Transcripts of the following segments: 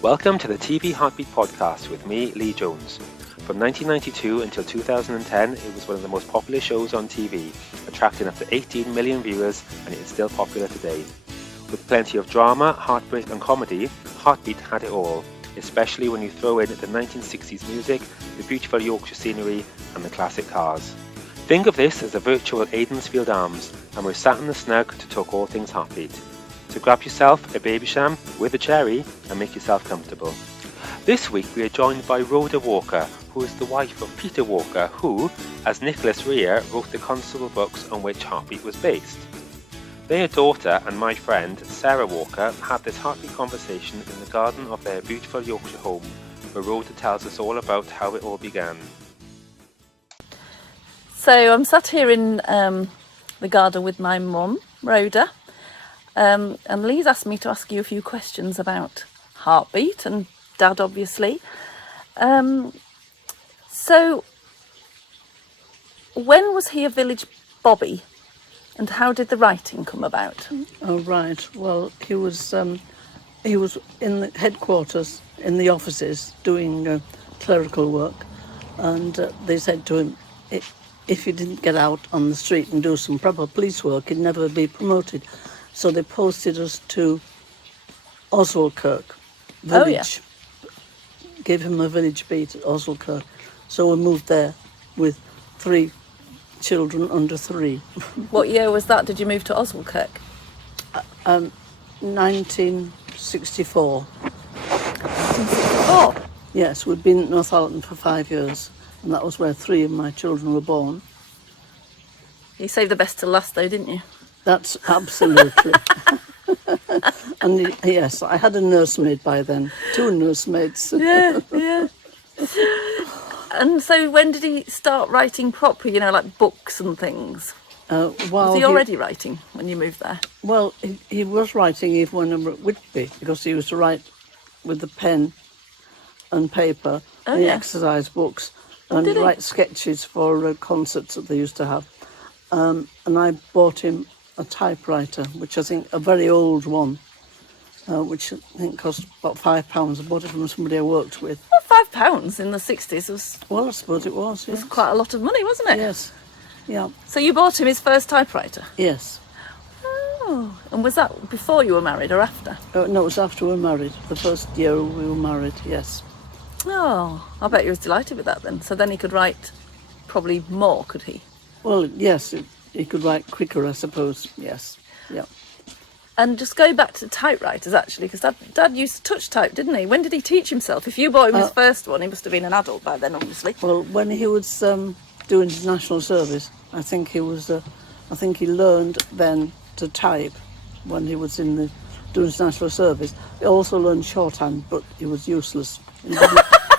Welcome to the TV Heartbeat podcast with me, Lee Jones. From 1992 until 2010, it was one of the most popular shows on TV, attracting up to 18 million viewers, and it is still popular today. With plenty of drama, heartbreak and comedy, Heartbeat had it all, especially when you throw in the 1960s music, the beautiful Yorkshire scenery and the classic cars. Think of this as a virtual Aidensfield Arms, and we're sat in the snug to talk all things Heartbeat. So grab yourself a baby sham with a cherry and make yourself comfortable. This week we are joined by Rhoda Walker, who is the wife of Peter Walker, who, as Nicholas Rea, wrote the Constable books on which Heartbeat was based. Their daughter and my friend Sarah Walker had this Heartbeat conversation in the garden of their beautiful Yorkshire home, where Rhoda tells us all about how it all began. So I'm sat here in the garden with my mum, Rhoda, and Lee's asked me to ask you a few questions about Heartbeat and Dad, obviously. So when was he a village bobby, and how did the writing come about? Oh, right. Well, he was in the headquarters, in the offices, doing clerical work, and they said to him, if he didn't get out on the street and do some proper police work, he'd never be promoted. So they posted us to Oswaldkirk village. Oh, yeah. Gave him a village beat at Oswaldkirk. So we moved there with 3 children under 3. What year was that? Did you move to Oswaldkirk? 1964. Oh, Yes, we'd been at Northallerton for 5 years, and that was where 3 of my children were born. you saved the best till last, though, didn't you? That's absolutely. And yes, I had a nursemaid by then, 2 nursemaids. Yeah. And so when did he start writing proper, like books and things? Was he already writing when you moved there? Well, he was writing even when we were at Whitby, because he used to write with the pen and paper, and exercise books, and write sketches for concerts that they used to have. And I bought him a typewriter, which I think a very old one, which I think cost about £5. I bought it from somebody I worked with. Well, £5 in the 60s was... Well, I suppose it was, yes. was quite a lot of money, wasn't it? Yes, yeah. So you bought him his first typewriter? Yes. Oh, and was that before you were married or after? No, it was after we were married. The first year we were married, yes. Oh, I bet you was delighted with that then. So then he could write probably more, could he? Well, yes, he could write quicker, I suppose, yes, yeah. And just go back to typewriters, actually, because Dad used to touch type, didn't he? When did he teach himself? If you bought him his first one, he must have been an adult by then, obviously. Well, when he was doing his national service, I think he learned then to type when he was doing his national service. He also learned shorthand, but he was useless.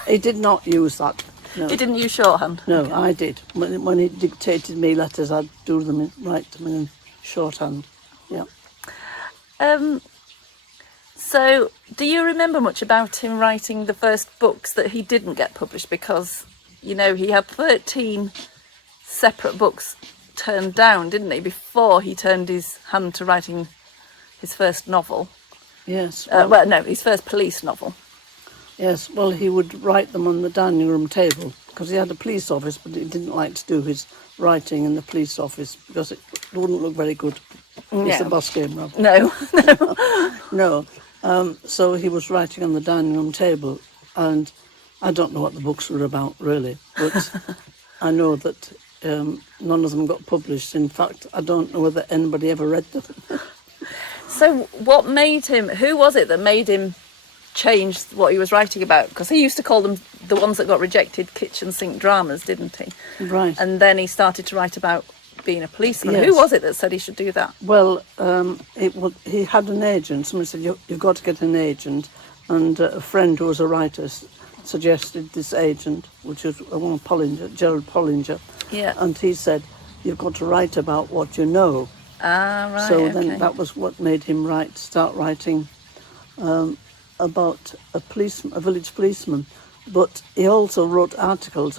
He did not use that. No. He didn't use shorthand? No, Okay. I did. When he dictated me letters, I'd write them in shorthand. Yeah. So, do you remember much about him writing the first books that he didn't get published? Because, he had 13 separate books turned down, didn't he, before he turned his hand to writing his first novel? Yes. His first police novel. Yes, well, he would write them on the dining room table, because he had a police office, but he didn't like to do his writing in the police office because it wouldn't look very good if the boss came round. No. No. So he was writing on the dining room table, and I don't know what the books were about, really, but I know that none of them got published. In fact, I don't know whether anybody ever read them. So who was it that made him change what he was writing about? Because he used to call them the ones that got rejected kitchen sink dramas, didn't he? Right. And then he started to write about being a policeman. Yes. Who was it that said he should do that? Well, he had an agent. Somebody said, you've got to get an agent. And a friend who was a writer suggested this agent, which was Gerald Pollinger. Yeah. And he said, you've got to write about what you know. Ah, right. So okay. then that was what made him start writing about a village policeman. But he also wrote articles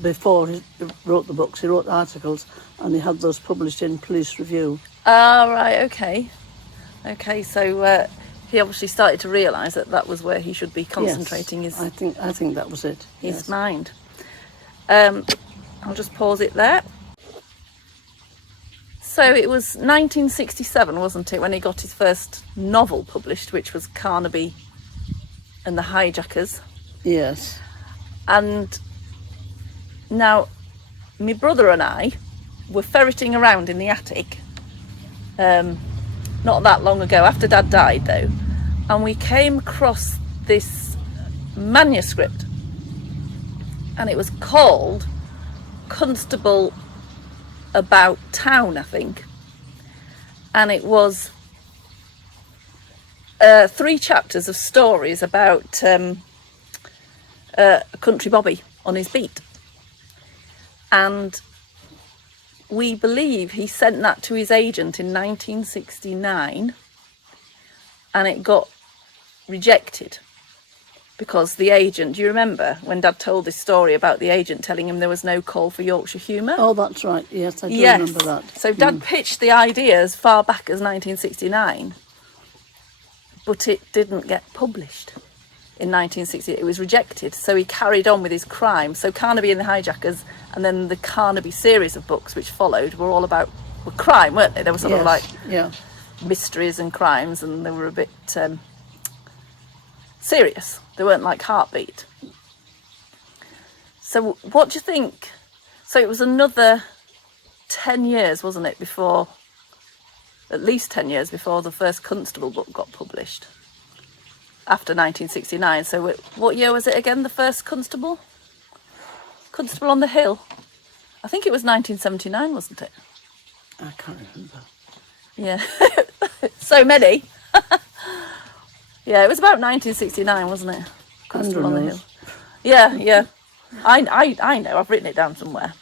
before he wrote the books, he wrote articles, and he had those published in Police Review. Ah, right, okay. Okay, so he obviously started to realise that that was where he should be concentrating Yes, I think that was it. his Yes. mind. I'll just pause it there. So it was 1967, wasn't it, when he got his first novel published, which was Carnaby and the Hijackers. Yes. And now, my brother and I were ferreting around in the attic, not that long ago, after Dad died though, and we came across this manuscript, and it was called Constable About Town, I think, and it was 3 chapters of stories about a country bobby on his beat, and we believe he sent that to his agent in 1969, and it got rejected because the agent, do you remember when Dad told this story about the agent telling him there was no call for Yorkshire humour? Oh, that's right. Yes, I do remember that. So Dad pitched the idea as far back as 1969, but it didn't get published in 1960. It was rejected, so he carried on with his crime. So Carnaby and the Hijackers, and then the Carnaby series of books which followed, were all about crime, weren't they? They were sort of like mysteries and crimes, and they were a bit serious. They weren't like Heartbeat. So what do you think? So it was another 10 years, wasn't it, before, at least 10 years before the first Constable book got published, after 1969. So what year was it again, the first Constable? Constable on the Hill? I think it was 1979, wasn't it? I can't remember. Yeah, so many. Yeah, it was about 1969, wasn't it? Constable on the Hill. Yeah. I know. I've written it down somewhere.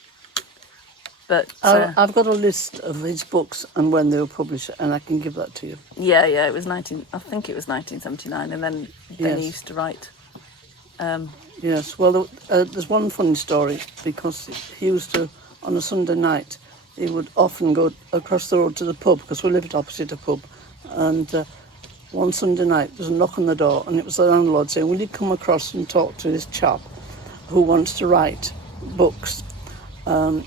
But I've got a list of his books and when they were published, and I can give that to you. Yeah. It was I think it was 1979, and then he used to write. Yes. Well, there's one funny story, because he used to, on a Sunday night, he would often go across the road to the pub, because we lived opposite a pub, and one Sunday night there was a knock on the door, and it was the landlord saying, "Will you come across and talk to this chap who wants to write books?" And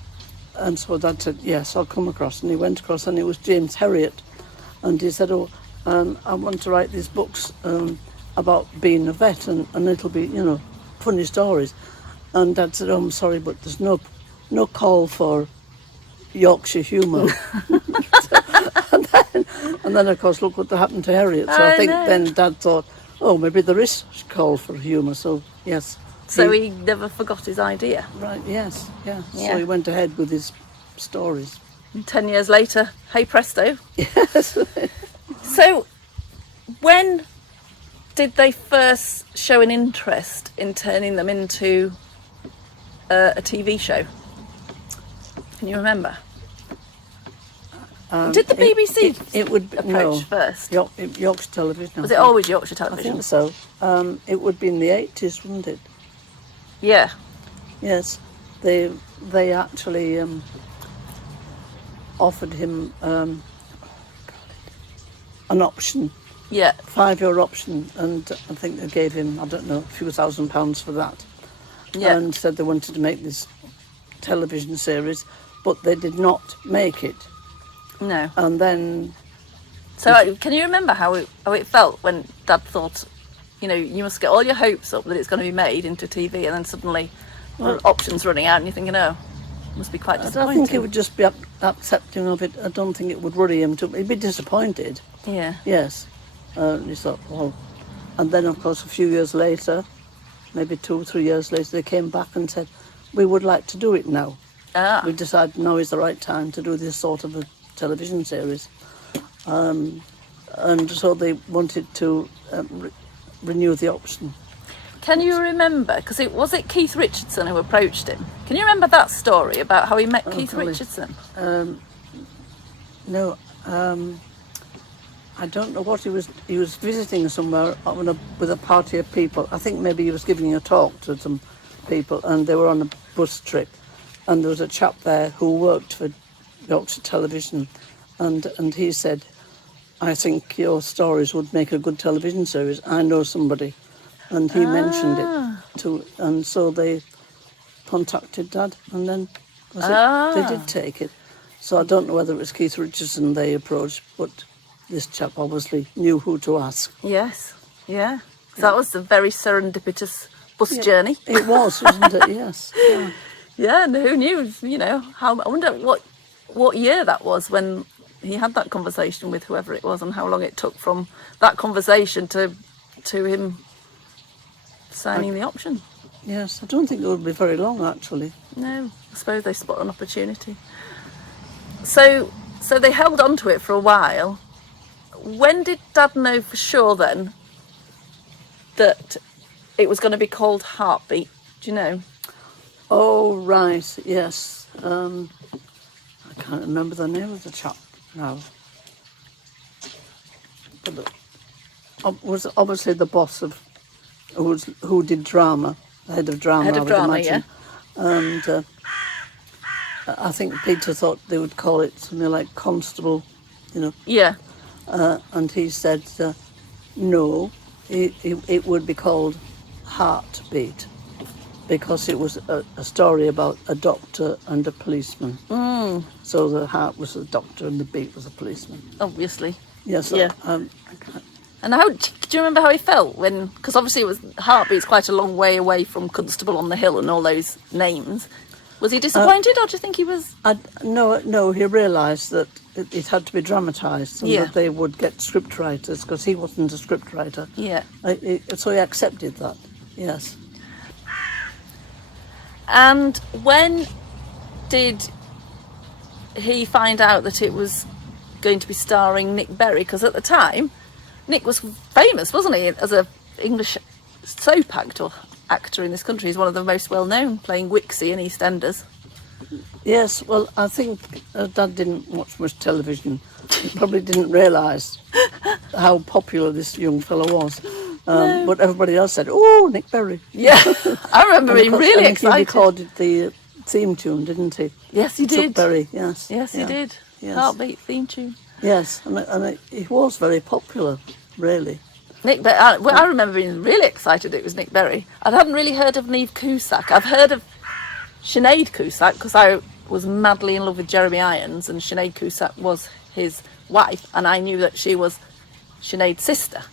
so Dad said, "Yes, I'll come across." And he went across, and it was James Herriot, and he said, "I want to write these books about being a vet, and it'll be, funny stories." And Dad said, "Oh, I'm sorry, but there's no call for Yorkshire humour." and then of course, look what happened to Harriet. So I think then Dad thought, oh, maybe there is call for humour. So yes. So he never forgot his idea. Right. Yes. Yeah. So he went ahead with his stories. And 10 years later, hey presto. Yes. So when did they first show an interest in turning them into a TV show? Can you remember? Did the BBC it would approach first? Yorkshire Television. Was it always Yorkshire I Television? think so. It would be in the 80s, wouldn't it? Yeah. Yes. They actually offered him an option. Yeah. 5-year option, and I think they gave him, I don't know, a few £1,000 for that. Yeah. And said they wanted to make this television series, but they did not make it. No. And then... So can you remember how it felt when Dad thought, you must get all your hopes up that it's going to be made into TV, and then suddenly options running out and you're thinking, oh, must be quite disappointing. I think he would just be accepting of it. I don't think it would worry him too. He'd be disappointed. Yeah. Yes. He thought, well... And then, of course, a few years later, maybe 2 or 3 years later, they came back and said, we would like to do it now. We decided now is the right time to do this sort of a television series. And so they wanted to renew the option. Can you remember, because was it Keith Richardson who approached him? Can you remember that story about how he met Keith Richardson? No, I don't know what he was visiting somewhere with a party of people. I think maybe he was giving a talk to some people, and they were on a bus trip, and there was a chap there who worked for Yorkshire Television, and he said, I think your stories would make a good television series. I know somebody, and he mentioned it to, and so they contacted Dad, and then they did take it. So I don't know whether it was Keith Richardson they approached, but this chap obviously knew who to ask. Yes, yeah. So that was a very serendipitous bus journey. It was, wasn't it? Yes. Yeah. Yeah, and who knew? You know, how? I wonder what year that was when he had that conversation with whoever it was, and how long it took from that conversation to him signing the option. Yes, I don't think it would be very long, actually. No, I suppose they spot an opportunity. So they held on to it for a while. When did Dad know for sure then that it was going to be called Heartbeat? Do you know? Oh, right, yes. I can't remember the name of the chap now. But it was obviously the boss of who did drama, the head of drama, I would imagine. Yeah. And I think Peter thought they would call it something like Constable, you know. Yeah. And he said, no, it would be called Heartbeat, because it was a story about a doctor and a policeman. So the heart was the doctor and the beat was the policeman. Obviously. Yes. Yeah. I can't. And how do you remember how he felt when? Because obviously it was Heartbeat's quite a long way away from Constable on the Hill and all those names. Was he disappointed, or do you think he was? No. He realised that it had to be dramatised, and Yeah. that they would get script writers, because he wasn't a script writer. Yeah. So he accepted that. Yes. And when did he find out that it was going to be starring Nick Berry? Because at the time, Nick was famous, wasn't he, as a English soap actor in this country. He's one of the most well-known, playing Wixie in EastEnders. Yes, well, I think Dad didn't watch much television. He probably didn't realise how popular this young fellow was. No. But everybody else said, "Oh, Nick Berry." Yeah, I remember being really excited. He recorded the theme tune, didn't he? Yes, he did. Chuck Berry, yes. Yes, he Yeah. did. Yes. Heartbeat theme tune. Yes, and he was very popular, really. Nick Berry. I remember being really excited it was Nick Berry. I hadn't really heard of Niamh Cusack. I've heard of Sinead Cusack because I was madly in love with Jeremy Irons, and Sinead Cusack was his wife, and I knew that she was Sinead's sister.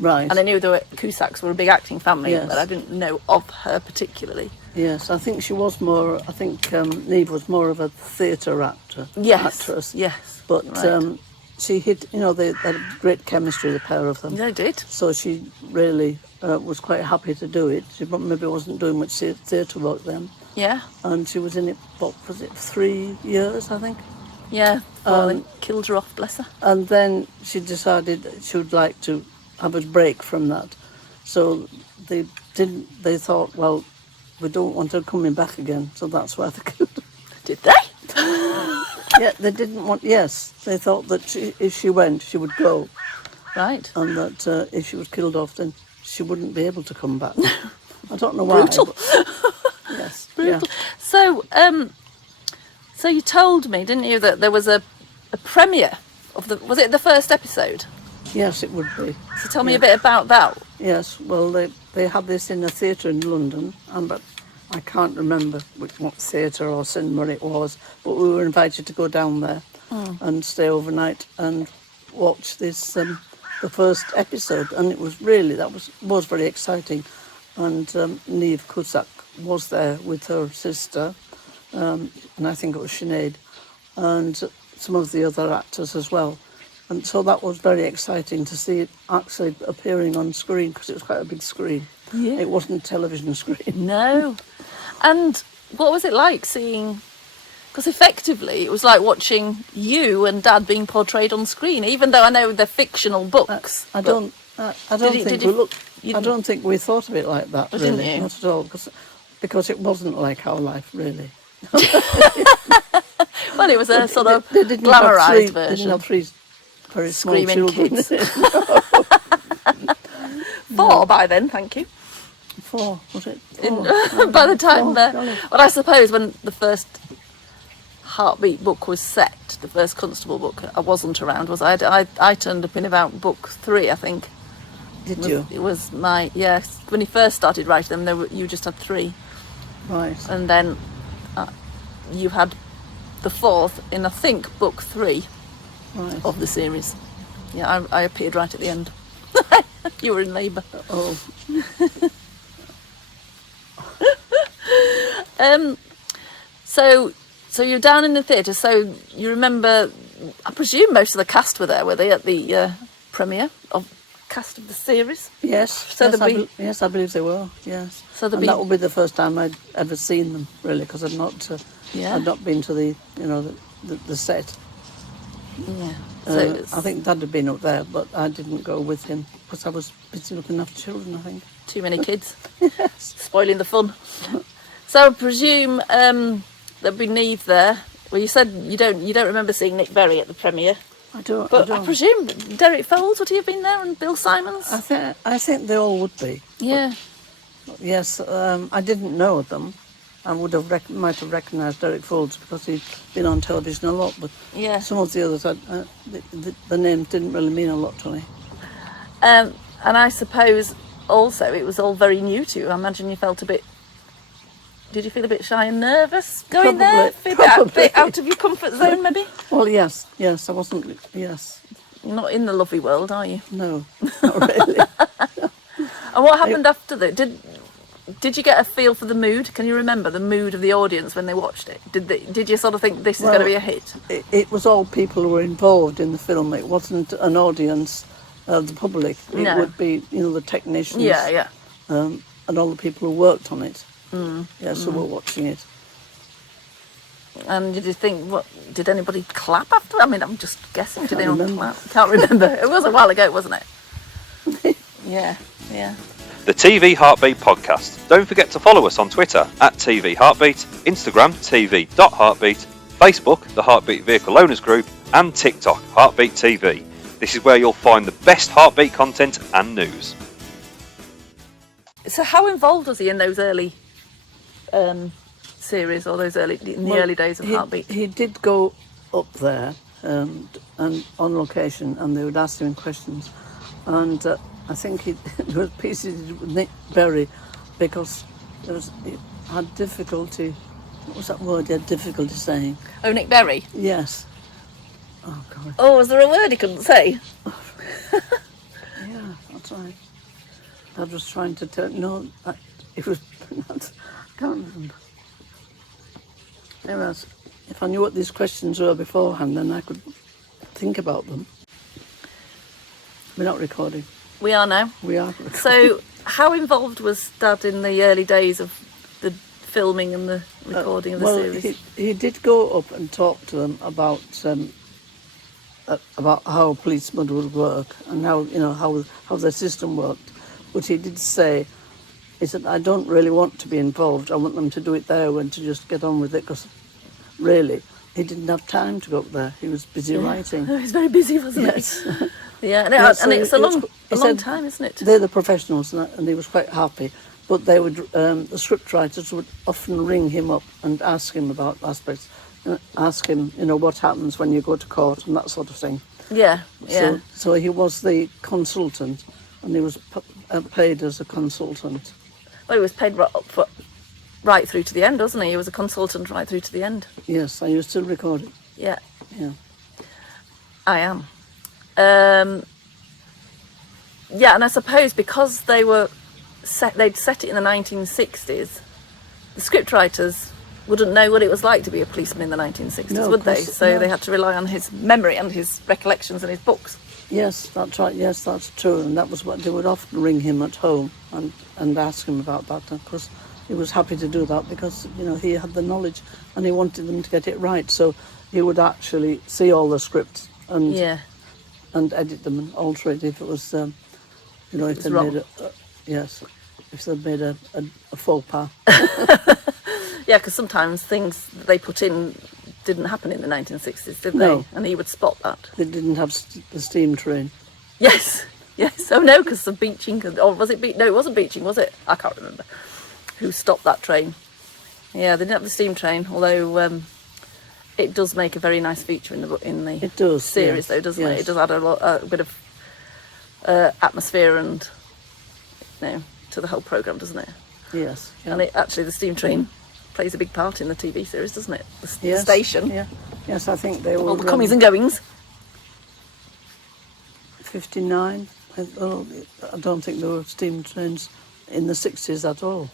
Right. And I knew the Cusacks were a big acting family, Yes. but I didn't know of her particularly. Yes, I think she was more. I think Niamh was more of a theatre actress. Yes. But right. she hit. You know, they had great chemistry, the pair of them. They did. So she really was quite happy to do it. She maybe wasn't doing much theatre work then. Yeah. And she was in it. What was it? 3 years, I think. Yeah. Well, they killed her off, bless her. And then she decided that she would like to have a break from that. So they thought, well, we don't want her coming back again, so that's why they killed her. Did they? Yeah, they didn't want. Yes, they thought that if she went, she would go, Right. and that if she was killed off, then she wouldn't be able to come back. I don't know why. Brutal. But, yes. Brutal. So, so you told me, didn't you, that there was a premiere of was it the first episode? Yes, it would be. So tell me a bit about that. Yes, well, they had this in a theatre in London, but I can't remember what theatre or cinema it was, but we were invited to go down there and stay overnight and watch this, the first episode, and it was really, that was very exciting. And Niamh Cusack was there with her sister, and I think it was Sinead, and some of the other actors as well. And so that was very exciting to see it actually appearing on screen, because it was quite a big screen. Yeah. It wasn't a television screen. No. And what was it like seeing... Because effectively it was like watching you and Dad being portrayed on screen, even though I know they're fictional books. I don't think we thought of it like that, Oh, really. didn't you? Not at all, because it wasn't like our life, really. Well, it was a sort of They didn't glamorised have They version. didn't have 3 very small Screaming children. kids. 4 by then, thank you. 4, was it? By the time, golly. well, I suppose when the first Heartbeat book was set, the first Constable book, I wasn't around, was I? I turned up in about book 3, I think. Did you? It was my, yes. When he first started writing them, you just had 3. Right. And then you had the 4th in, I think, book 3 of the series. Yeah, I appeared right at the end. You were in labour. Oh. So you're down in the theatre, so you remember, I presume most of the cast were there, were they, at the premiere of cast of the series? Yes. So yes, I believe they were. Yes. So and that would be the first time I'd ever seen them, really, because I'd not been to the the set. Yeah. I think Dad had been up there, but I didn't go with him because I was busy looking after children, I think. Too many kids. Yes. Spoiling the fun. So I presume there'd be Neve there. Well, you said you don't remember seeing Nick Berry at the premiere. I don't. But I presume Derek Fowles, would he have been there, and Bill Simons? I think they all would be. Yeah. But yes, I didn't know them. I might have recognised Derek Fowles because he'd been on television a lot, but some of the others, the names didn't really mean a lot to me. And I suppose also it was all very new to you. I imagine you felt a bit. Did you feel a bit shy and nervous going there? A bit out of your comfort zone, maybe? Well, yes, I wasn't. Yes. You're not in the lovely world, are you? No, not really. And what happened after that? Did you get a feel for the mood? Can you remember the mood of the audience when they watched it? Did you sort of think this is going to be a hit? It was all people who were involved in the film. It wasn't an audience of the public. It would be, the technicians. Yeah. And all the people who worked on it. So we're watching it. And did you think, did anybody clap after? I mean, I'm just guessing. Did anyone clap? Can't remember. It was a while ago, wasn't it? Yeah. The TV Heartbeat Podcast. Don't forget to follow us on Twitter at TV Heartbeat, Instagram TV.Heartbeat, Facebook, the Heartbeat Vehicle Owners Group, and TikTok, Heartbeat TV. This is where you'll find the best Heartbeat content and news. So how involved was he in those early series, or those early days of Heartbeat? He did go up there and on location, and they would ask him questions, and I think there was pieces with Nick Berry because he had difficulty. What was that word he had difficulty saying? Oh, Nick Berry? Yes. Oh God. Oh, was there a word he couldn't say? Yeah, that's right. Dad was trying to tell. No, it was. I can't remember. Anyways, if I knew what these questions were beforehand, then I could think about them. We're not recording. We are now. We are recording. So, how involved was Dad in the early days of the filming and the recording of the series? He did go up and talk to them about how a policeman would work and how the system worked. But he did say, he said, I don't really want to be involved. I want them to do it there and to just get on with it, because really he didn't have time to go up there. He was busy writing. He was very busy, wasn't he? Yeah, and it's a long time, isn't it? They're the professionals, and he was quite happy. But they would, the script writers would often ring him up and ask him about aspects, ask him, what happens when you go to court and that sort of thing. Yeah. So he was the consultant, and he was paid as a consultant. Well, he was paid right through to the end, wasn't he? He was a consultant right through to the end. Yes, are you still recording? Yeah. Yeah. I am. Yeah, and I suppose because they'd set it in the 1960s, the scriptwriters wouldn't know what it was like to be a policeman in the 1960s, would they? So they had to rely on his memory and his recollections and his books. Yes, that's right. Yes, that's true. And that was what they would often ring him at home and ask him about that. Of course, he was happy to do that because, he had the knowledge and he wanted them to get it right. So he would actually see all the scripts and edit them and alter it if it was, if they made if they'd made a faux pas. Yeah, because sometimes things that they put in didn't happen in the 1960s, did they? No. And he would spot that. They didn't have the steam train. Yes. Oh no, because of Beeching, or was it? No, it wasn't Beeching, was it? I can't remember who stopped that train. Yeah, they didn't have the steam train, although it does make a very nice feature in the It does, series, yes, though, doesn't it? yes. It does add a bit of atmosphere and, to the whole programme, doesn't it? Yes. Yeah. And actually, the steam train plays a big part in the TV series, doesn't it? The Yes, station, Yeah. Yes, I think they were all the comings and goings. 59. I don't think there were steam trains in the 60s at all.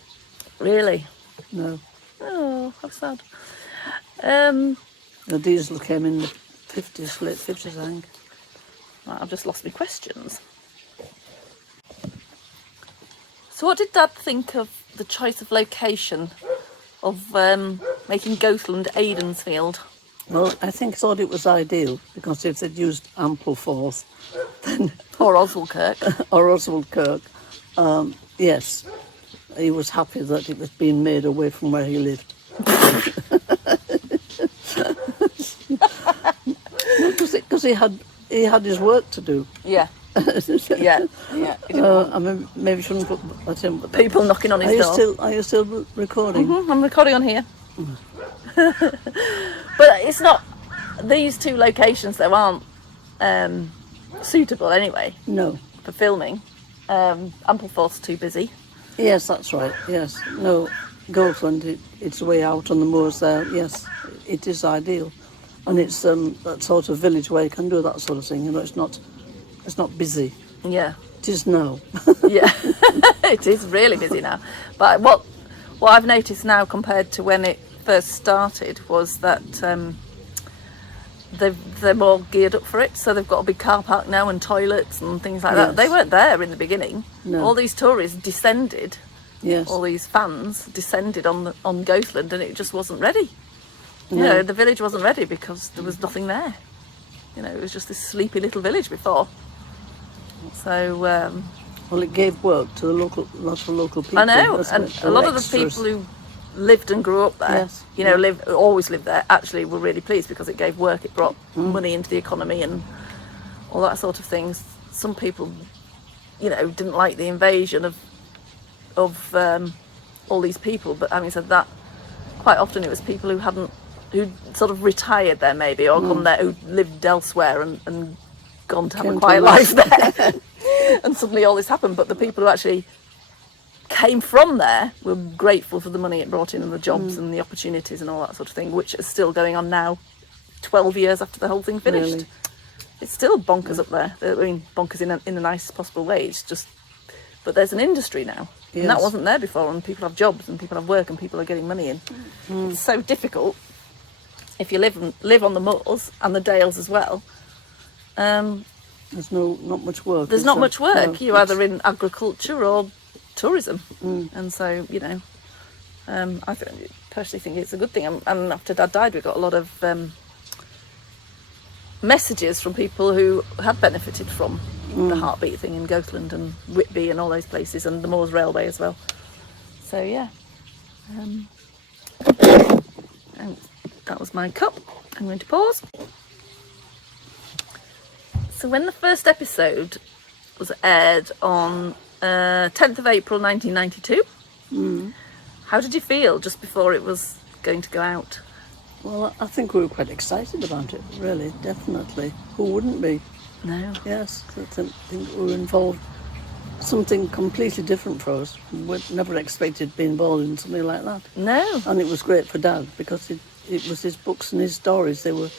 Really? No. Oh, how sad. The diesel came in the 50s, late 50s, I think. Right, I've just lost my questions. So what did Dad think of the choice of location of making Goathland Aidensfield? Well, I thought it was ideal, because if they'd used Ampleforth, then Or Oswald Kirk? or Oswald Kirk, yes, he was happy that it was being made away from where he lived. Because he had his work to do. Yeah. Yeah. I mean, maybe shouldn't put that in. But People knocking on his door. Are you still recording? I'm recording on here. But it's not. These two locations, though, aren't suitable anyway No. for filming. Ampleforth's too busy. Yes, that's right. Yes. No, Goathland, it's way out on the moors there. Yes, it is ideal. And it's that sort of village where you can do that sort of thing. It's not busy. Yeah. It is now. Yeah. It is really busy now. But what I've noticed now compared to when it first started was that they're more geared up for it. So they've got a big car park now and toilets and things like that. Yes. They weren't there in the beginning. No. All these tourists descended. Yes. All these fans descended on Goathland, and it just wasn't ready. No. The village wasn't ready because there was nothing there. It was just this sleepy little village before. So Well, it gave work to lots of local people. I know, doesn't and it? a lot of the Extras. people who lived and grew up there, Yes. always lived there, actually were really pleased because it gave work, it brought money into the economy and all that sort of things. Some people, didn't like the invasion of all these people, but having said that, quite often it was people who'd sort of retired there maybe, or gone there, who'd lived elsewhere and gone to have Came a to quiet life. life there. And suddenly all this happened, but the people who actually came from there were grateful for the money it brought in and the jobs and the opportunities and all that sort of thing, which is still going on now 12 years after the whole thing finished. Really? It's still bonkers up there. I mean, bonkers in the nicest possible way. It's just, but there's an industry now, and that Yes. wasn't there before, and people have jobs and people have work and people are getting money in. It's so difficult if you live on the moors and the dales as well. There's not much work. There's is not there? much work. No, You're either in agriculture or tourism, and so I personally think it's a good thing. And after Dad died, we got a lot of messages from people who had benefited from the heartbeat thing in Goathland and Whitby and all those places, and the Moors Railway as well. So yeah, and that was my cup. I'm going to pause. So when the first episode was aired on 10th of April 1992, how did you feel just before it was going to go out? Well, I think we were quite excited about it, really, definitely. Who wouldn't be? No. Yes, I think we were involved. Something completely different for us. We'd never expected to be involved in something like that. No. And it was great for Dad, because it was his books and his stories they were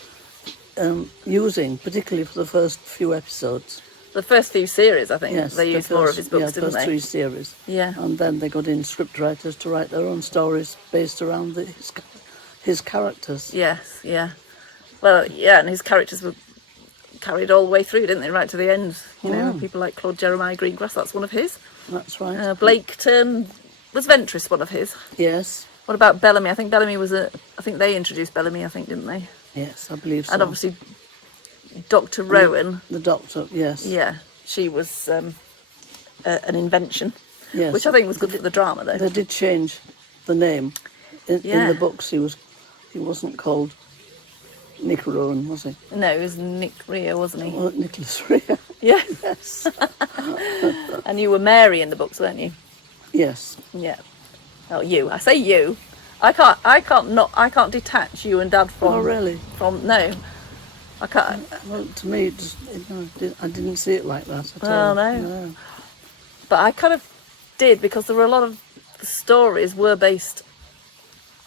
using, particularly for the first few episodes. The first few series, I think, Yes, they the used more of his books, the didn't first they? 3 series. Yeah. And then they got in script writers to write their own stories based around his characters. Yes, yeah. Well, yeah, and his characters were carried all the way through, didn't they? Right to the end. People like Claude Jeremiah Greengrass, that's one of his. That's right. Blake was Ventris one of his. Yes. What about Bellamy? I think Bellamy I think they introduced Bellamy, didn't they? Yes, I believe so. And obviously Dr. Rowan. The doctor, yes. Yeah, she was an invention, Yes. which I think was good for the drama, though. They did change the name. In Yeah. the books, he wasn't called Nick Rowan, was he? No, it was Nick Rea, wasn't he? Well, Nicholas Rea. Yeah. Yes. And you were Mary in the books, weren't you? Yes. Yeah. Oh, you. I say you. I can't detach you and Dad from. Oh, really? No, I can't. Well, to me, I didn't see it like that at Oh, all. no. But I kind of did, because there were a lot of the stories were based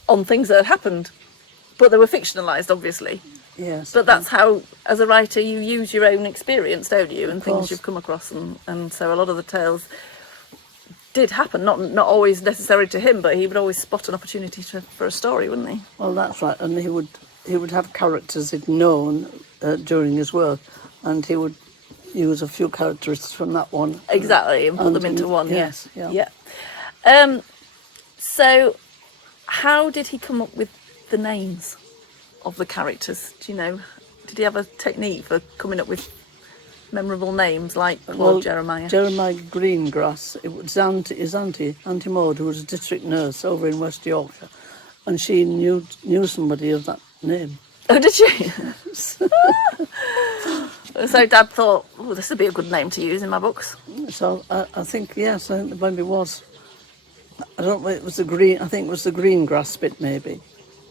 on things that had happened, but they were fictionalised, obviously. Yes. But that's how, as a writer, you use your own experience, don't you, and things course. you've come across, and so a lot of the tales did happen, not always necessary to him, but he would always spot an opportunity for a story, wouldn't he? Well, that's right. And he would have characters he'd known during his work, and he would use a few characteristics from that one. Exactly, and put them into one. Yes, yeah. So, how did he come up with the names of the characters? Do you know? Did he have a technique for coming up with memorable names like Claude Jeremiah? Jeremiah Greengrass. It was his auntie Maud, who was a district nurse over in West Yorkshire, and she knew somebody of that name. Oh, did she? So Dad thought, oh, this would be a good name to use in my books. So I think, yes, I think maybe it was. I don't know, it was the green. I think it was the Greengrass bit, maybe.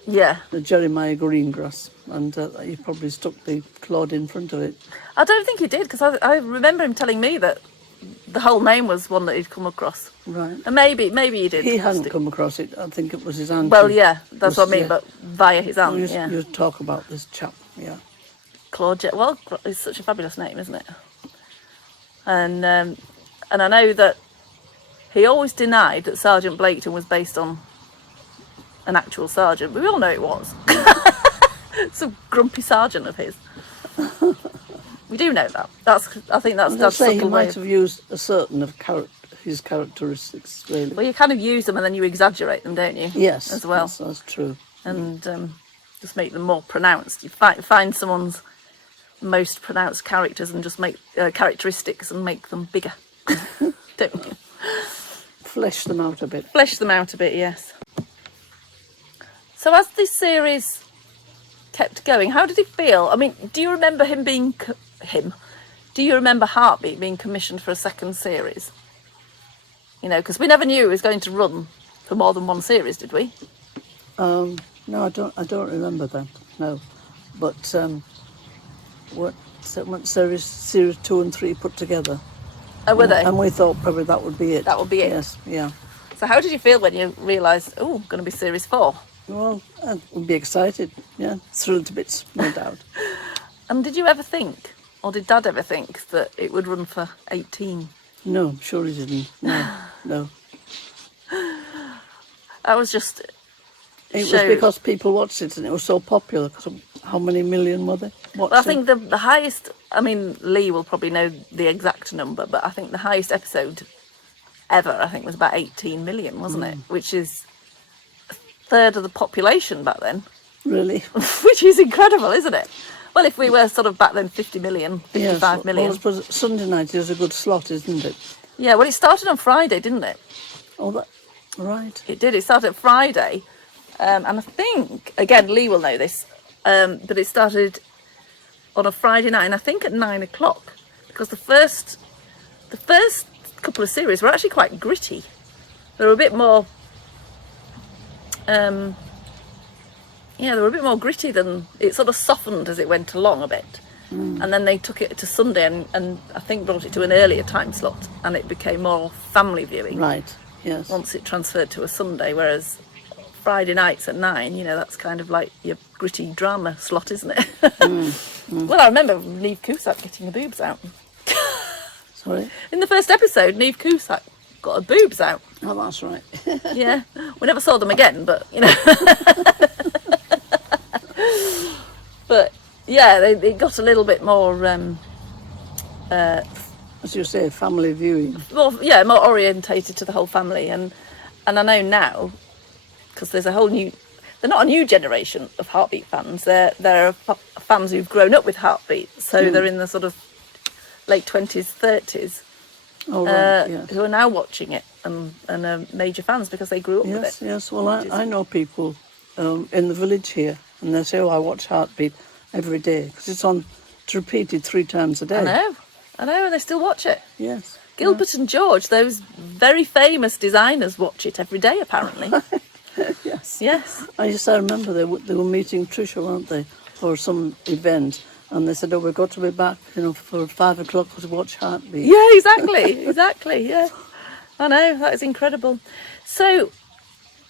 Yeah. The Jeremiah Greengrass, and he probably stuck the Claude in front of it. I don't think he did, because I remember him telling me that the whole name was one that he'd come across. Right. And maybe he did. He hadn't come across it. I think it was his auntie. Well, yeah, that's what I mean, but via his aunt, You talk about this chap, yeah. Claude, well, it's such a fabulous name, isn't it? And I know that he always denied that Sergeant Blaketon was based on an actual sergeant, but we all know it was. Some grumpy sergeant of his. We do know that. I think that's he might have used a certain of his characteristics, really. Well, you kind of use them and then you exaggerate them, don't you? Yes, as well. That's true. And just make them more pronounced. You find someone's most pronounced characters and just make characteristics and make them bigger, don't you? Flesh them out a bit. Flesh them out a bit, yes. So as this series kept going, how did he feel? I mean, do you remember him being Do you remember Heartbeat being commissioned for a second series? You know, because we never knew it was going to run for more than one series, did we? No, I don't remember that. No, but what series 2 and 3 put together? Oh, were they? And we thought probably that would be it. That would be it. Yes, yeah. So how did you feel when you realised, oh, going to be series 4? Well, I would be excited. Yeah, thrilled to bits, no doubt. And did you ever think, or did Dad ever think, that it would run for 18? No, sure he didn't. No. That was just. It was because people watched it and it was so popular. Because how many million were they watching? Well, I think the highest. I mean, Lee will probably know the exact number, but I think the highest episode ever, I think, was about 18 million, wasn't it? Which is a third of the population back then. Really? Which is incredible, isn't it? Well, if we were sort of back then 50 million, 55 million. Well, I suppose Sunday night is a good slot, isn't it? Yeah, well, it started on Friday, didn't it? Oh, right. It did. It started Friday. And I think, again, Lee will know this, but it started on a Friday night, and I think at 9 o'clock, because the first couple of series were actually quite gritty. They were a bit more, they were a bit more gritty than, it sort of softened as it went along a bit. And then they took it to Sunday and I think brought it to an earlier time slot, and it became more family viewing. Right, yes. Once it transferred to a Sunday, whereas Friday nights at 9, that's kind of like your gritty drama slot, isn't it? Well, I remember Neve Cusack getting her boobs out. Sorry? In the first episode, Neve Cusack got her boobs out. Oh, that's right. Yeah. We never saw them again, but, But, yeah, they got a little bit more... as you say, family viewing. More orientated to the whole family. And I know now, because there's a whole new... They're not a new generation of Heartbeat fans. They're fans who've grown up with Heartbeat. So they're in the sort of late 20s, 30s. Oh, right, yes. Who are now watching it and are major fans because they grew up with it. Yes, well, I know people in the village here, and they say, I watch Heartbeat every day, because it's repeated 3 times a day. I know, and they still watch it. Yes. Gilbert and George, those very famous designers, watch it every day, apparently. Yes. Yes, yes. I remember they were meeting Tricia, weren't they, for some event, and they said, "Oh, we've got to be back, for 5 o'clock to watch Heartbeat." Yeah, exactly. Yeah, I know, that is incredible. So,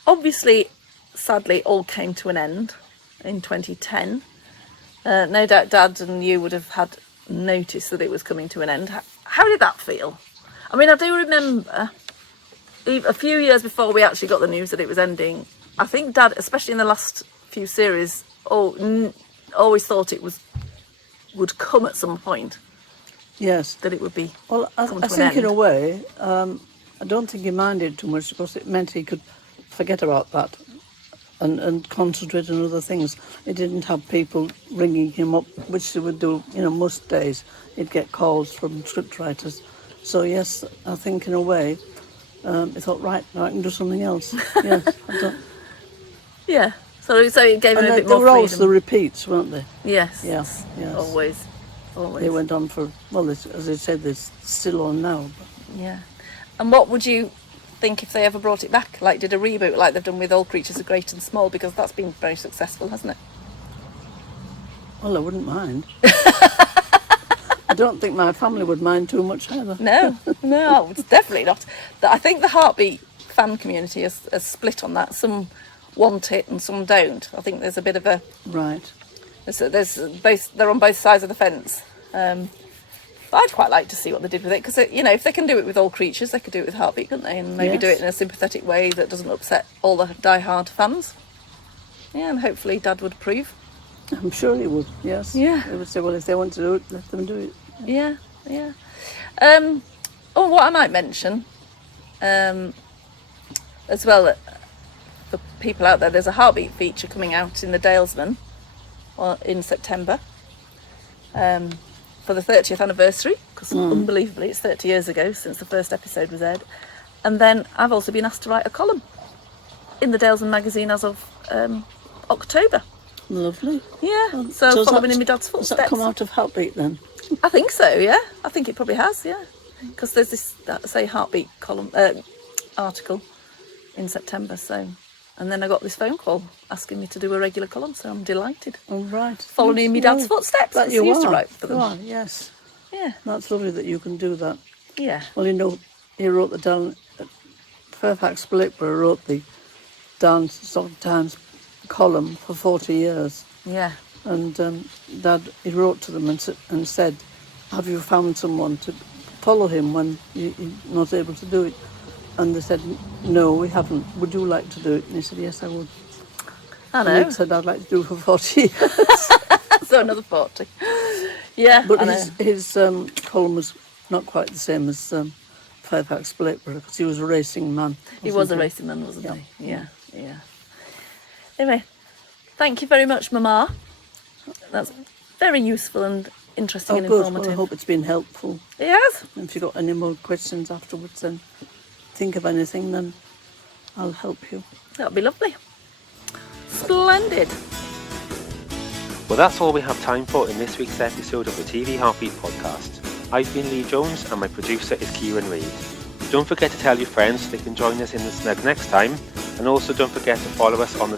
obviously, sadly, all came to an end in 2010. No doubt Dad and you would have had notice that it was coming to an end. How did that feel? I mean, I do remember a few years before we actually got the news that it was ending, I think Dad, especially in the last few series, always thought it would come at some point. Yes. That it would be. Well, I think in a way, I don't think he minded too much because it meant he could forget about that and concentrate on other things. He didn't have people ringing him up, which they would do, most days. He'd get calls from scriptwriters. So yes, I think in a way, he thought, right, now I can do something else. Yes, Yeah. So it gave him a bit more freedom. They were always the repeats, weren't they? Yes. Yes. Always. They went on for, as I said, they're still on now. But. Yeah. And what would you think if they ever brought it back, like did a reboot like they've done with All Creatures of Great and Small, because that's been very successful, hasn't it? Well, I wouldn't mind. I don't think my family would mind too much either. No, it's definitely not. I think the Heartbeat fan community is split on that. Some want it and some don't. I think there's a bit of a... Right. There's both. They're on both sides of the fence. But I'd quite like to see what they did with it, because if they can do it with All Creatures, they could do it with Heartbeat, couldn't they? And maybe do it in a sympathetic way that doesn't upset all the die-hard fans. Yeah, and hopefully Dad would approve. I'm sure he would. Yes. Yeah. He would say, well, if they want to do it, let them do it. Yeah. What I might mention, as well, for people out there, there's a Heartbeat feature coming out in the Dalesman in September. For the 30th anniversary, because unbelievably it's 30 years ago since the first episode was aired. And then I've also been asked to write a column in the Dalesman magazine as of October. Lovely. Yeah, so following in my dad's footsteps. Does that come out of Heartbeat then? I think so, yeah. I think it probably has, yeah. Because there's this, Heartbeat column article in September, so... And then I got this phone call asking me to do a regular column, so I'm delighted. Oh, right. Following in my dad's footsteps. That you used are. to write for them. You are, yes. Yeah. That's lovely that you can do that. Yeah. Well, he wrote Fairfax Blakeborough wrote the Times column for 40 years. Yeah. And Dad, he wrote to them and said, have you found someone to follow him when you're not able to do it? And they said, no, we haven't. Would you like to do it? And he said, yes, I would. I know. And he said, I'd like to do it for 40 years. So another 40. Yeah, but his column was not quite the same as Fairfax Blakeborough, because he was a racing man. He was a racing man, wasn't he? Yeah. Anyway, thank you very much, Mama. That's very useful and interesting and informative. Well, I hope it's been helpful. It has. If you've got any more questions afterwards, then think of anything, then I'll help you. That'll be lovely. Splendid. Well, that's all we have time for in this week's episode of the TV Heartbeat podcast. I've been Lee Jones and my producer is Kieran Reid. Don't forget to tell your friends so they can join us in the snug next time, and also don't forget to follow us on the